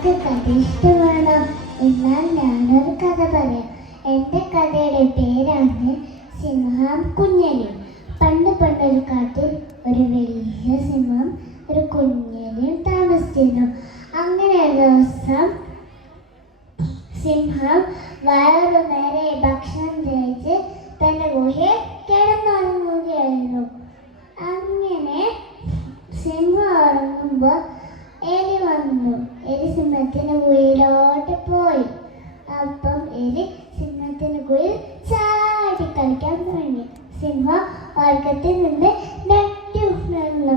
നിങ്ങൾക്ക് കഥ ഇഷ്ടമാണോ? എന്നാൽ ഞാനൊരു കഥ പറയാം. എൻ്റെ കഥയുടെ പേരാണ് സിംഹം കുഞ്ഞനും. പണ്ട് പണ്ടൊരു കാട്ടിൽ ഒരു വലിയ സിംഹം ഒരു കുഞ്ഞനും താമസിച്ചിരുന്നു. അങ്ങനെ ഒരു ദിവസം സിംഹം വയറു നേരെ ഭക്ഷണം കഴിച്ച് തൻ്റെ ഗുഹയിൽ കിടന്നുറങ്ങുകയായിരുന്നു. അങ്ങനെ സിംഹം ഉറങ്ങുമ്പോൾ എലി വന്നു. എലി സിംഹത്തിന് കുയിലോട്ട് പോയി. അപ്പം എലി സിംഹത്തിന് കുയിൽ ചാടി കളിക്കാൻ തുടങ്ങി. സിംഹം ഉറക്കത്തിൽ നിന്ന് ഞെട്ടി ഉണർന്നു.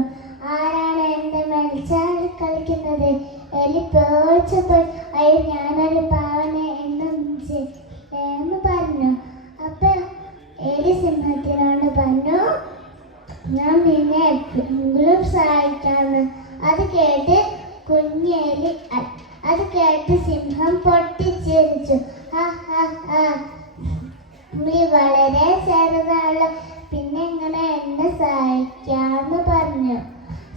ആരാണ് എൻ്റെ മേൽ ചാടി കളിക്കുന്നത്? എലി പേടിച്ചപ്പോൾ അയ്യോ ഞാനൊരു പാവനെ എന്ന് പറഞ്ഞു. അപ്പൊ എലി സിംഹത്തിനോട് പറഞ്ഞു, ഞാൻ നിന്നെ എപ്പോഴെങ്കിലും സഹായിക്കാമെന്ന്. അത് കേട്ട് സിംഹം പൊട്ടിച്ചിരിച്ചു. നീ വളരെ ചെറുതാണ്, പിന്നെ എങ്ങനെ എന്നെ സഹായിക്കാമെന്ന് പറഞ്ഞു.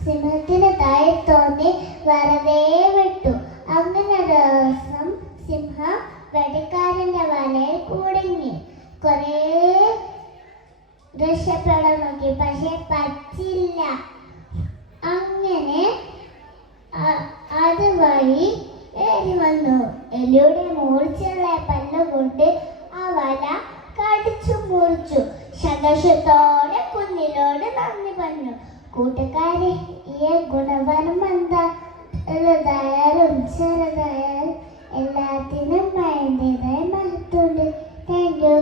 സിംഹത്തിന് തായി തോന്നി വെറുതെ വിട്ടു. അങ്ങനെ ദിവസം സിംഹം വെടിക്കാരന്റെ വലയിൽ കുടുങ്ങി. കുറേ രക്ഷപ്പെടാൻ നോക്കി, പക്ഷെ പറ്റില്ല. അങ്ങനെ അതുവഴി എലി വന്നു. എലിയുടെ മൂർച്ചയുള്ള പല്ലുകൊണ്ട് ആ വല കടിച്ചു മുറിച്ചു. സന്തോഷത്തോടെ കുഞ്ഞിനോട് നന്ദി പറഞ്ഞു. കൂട്ടുകാരെ, ഈ ഗുണഫലം എന്താ? വലുതായാലും ചെറുതായാലും എല്ലാത്തിനും അതിൻ്റെതായ മഹത്വമുണ്ട്. Thank you.